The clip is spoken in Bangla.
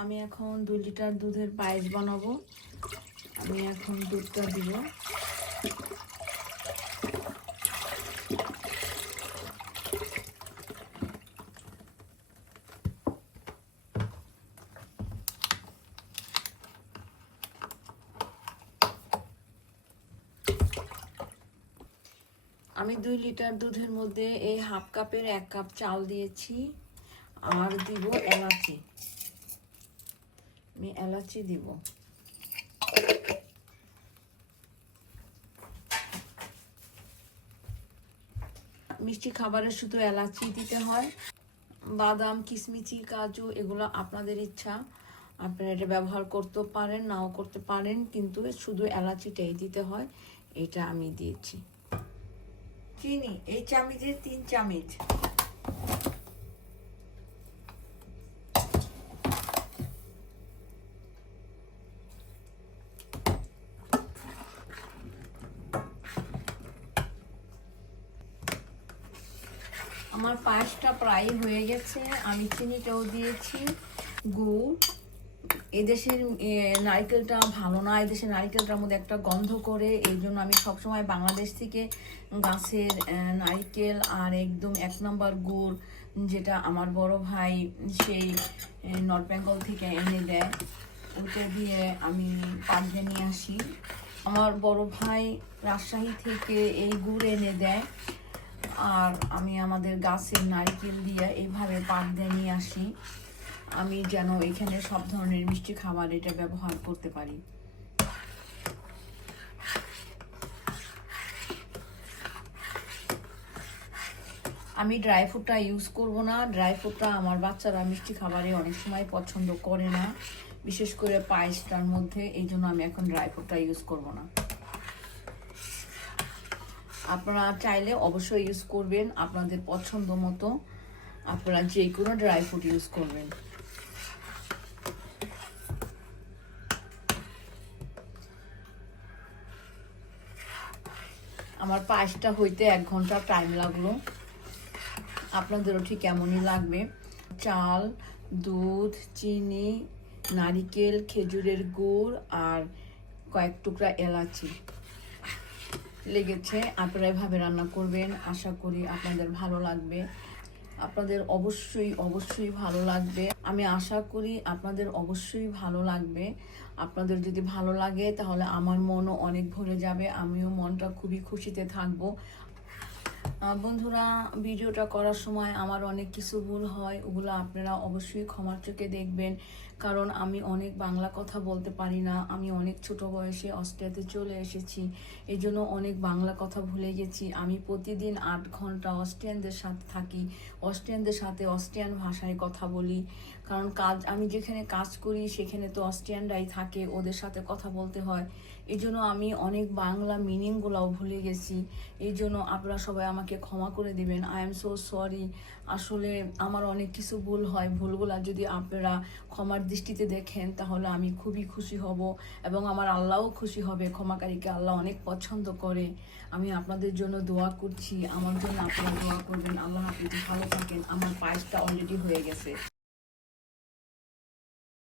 আমি এখন 2 লিটার দুধের পায়েস বানাবো। আমি এখন দুধটা দিব। আমি 2 লিটার দুধের মধ্যে এই হাফ কাপের 1 কাপ চাল দিয়েছি আর দিব এলাচি। আমি এলাচি দিব। মিষ্টি খাবারে শুধু এলাচি দিতে হয়। বাদাম, কিশমিশি, কাজু এগুলো আপনাদের ইচ্ছা, আপনারা এটা ব্যবহার করতে পারেন, নাও করতে পারেন, কিন্তু শুধু এলাচিটাই দিতে হয়। এটা আমি দিয়েছি। চিনি এই চামচে 3 চামচ। আমার পায়েসটা প্রায় হয়ে গেছে। আমি চিনিটাও দিয়েছি, গুড়। এদেশের নারকেলটা ভালো না, এদেশের নারকেলটার মধ্যে একটা গন্ধ করে, এই জন্য আমি সবসময় বাংলাদেশ থেকে গাছের নারকেল আর একদম 1 নম্বর গুড়, যেটা আমার বড় ভাই সেই নর্থ বেঙ্গল থেকে এনে দেয়, ওটা দিয়ে আমি পাঠিয়ে নিয়ে আসি। আমার বড় ভাই রাজশাহী থেকে এই গুড় এনে দেয়, আর আমি আমাদের গাছের নারকেল দিয়ে এইভাবে পাক দিয়ে নিয়ে আসি, আমি যেন এখানে সব ধরনের মিষ্টি খাবার এটা ব্যবহার করতে পারি। আমি ড্রাই ফ্রুটটা ইউজ করব না। ড্রাই ফ্রুটটা আমার বাচ্চারা মিষ্টি খাবারে অনেক সময় পছন্দ করে না, বিশেষ করে পায়েসটার মধ্যে, এই জন্য আমি এখন ড্রাই ফ্রুটটা ইউজ করব না। আপনারা চাইলে অবশ্যই ইউজ করবেন আপনাদের পছন্দ মতো, আপনারা যে কোনো ড্রাই ফ্রুট ইউজ করবেন। আমার পায়েসটা হইতে 1 ঘন্টা টাইম লাগলো, আপনাদেরও ঠিক এমনই লাগবে। চাল, দুধ, চিনি, নারিকেল, খেজুরের গুড় আর কয়েক টুকরা এলাচি লেগেছে। আপনারা এভাবে রান্না করবেন, আশা করি আপনাদের ভালো লাগবে। আপনাদের অবশ্যই ভালো লাগবে। আমি আশা করি আপনাদের অবশ্যই ভালো লাগবে। আপনাদের যদি ভালো লাগে তাহলে আমার মনও অনেক ভরে যাবে, আমিও মনটা খুবই খুশিতে থাকবো। বন্ধুরা, ভিডিওটা করার সময় আমার অনেক কিছু ভুল হয়, ওগুলো আপনারা অবশ্যই ক্ষমার চোখে দেখবেন, কারণ আমি অনেক বাংলা কথা বলতে পারি না। আমি অনেক ছোট বয়সে অস্ট্রিয়াতে চলে এসেছি, এই জন্য অনেক বাংলা কথা ভুলে গেছি। আমি প্রতিদিন 8 ঘন্টা অস্ট্রিয়ানদের সাথে থাকি, অস্ট্রিয়ানদের সাথে অস্ট্রিয়ান ভাষায় কথা বলি, কারণ আমি যেখানে কাজ করি সেখানে তো অস্ট্রিয়ানরাই থাকে, ওদের সাথে কথা বলতে হয়। এই জন্য আমি অনেক বাংলা মিনিংগুলোও ভুলে গেছি, এই জন্য আপনারা সবাই আমাকে ক্ষমা করে দিবেন। I am so sorry. আসলে আমার অনেক কিছু ভুল হয়, ভুলগুলা যদি আপনারা ক্ষমার দৃষ্টিতে দেখেন তাহলে আমি খুবই খুশি হব, এবং আমার আল্লাহও খুশি হবে। ক্ষমাকারীকে আল্লাহ অনেক পছন্দ করে। আমি আপনাদের জন্য দোয়া করছি, আমার জন্য আপনারা দোয়া করবেন। আল্লাহ হাফেজ, ভালো থাকেন। আমার পায়েসটা অলরেডি হয়ে গেছে।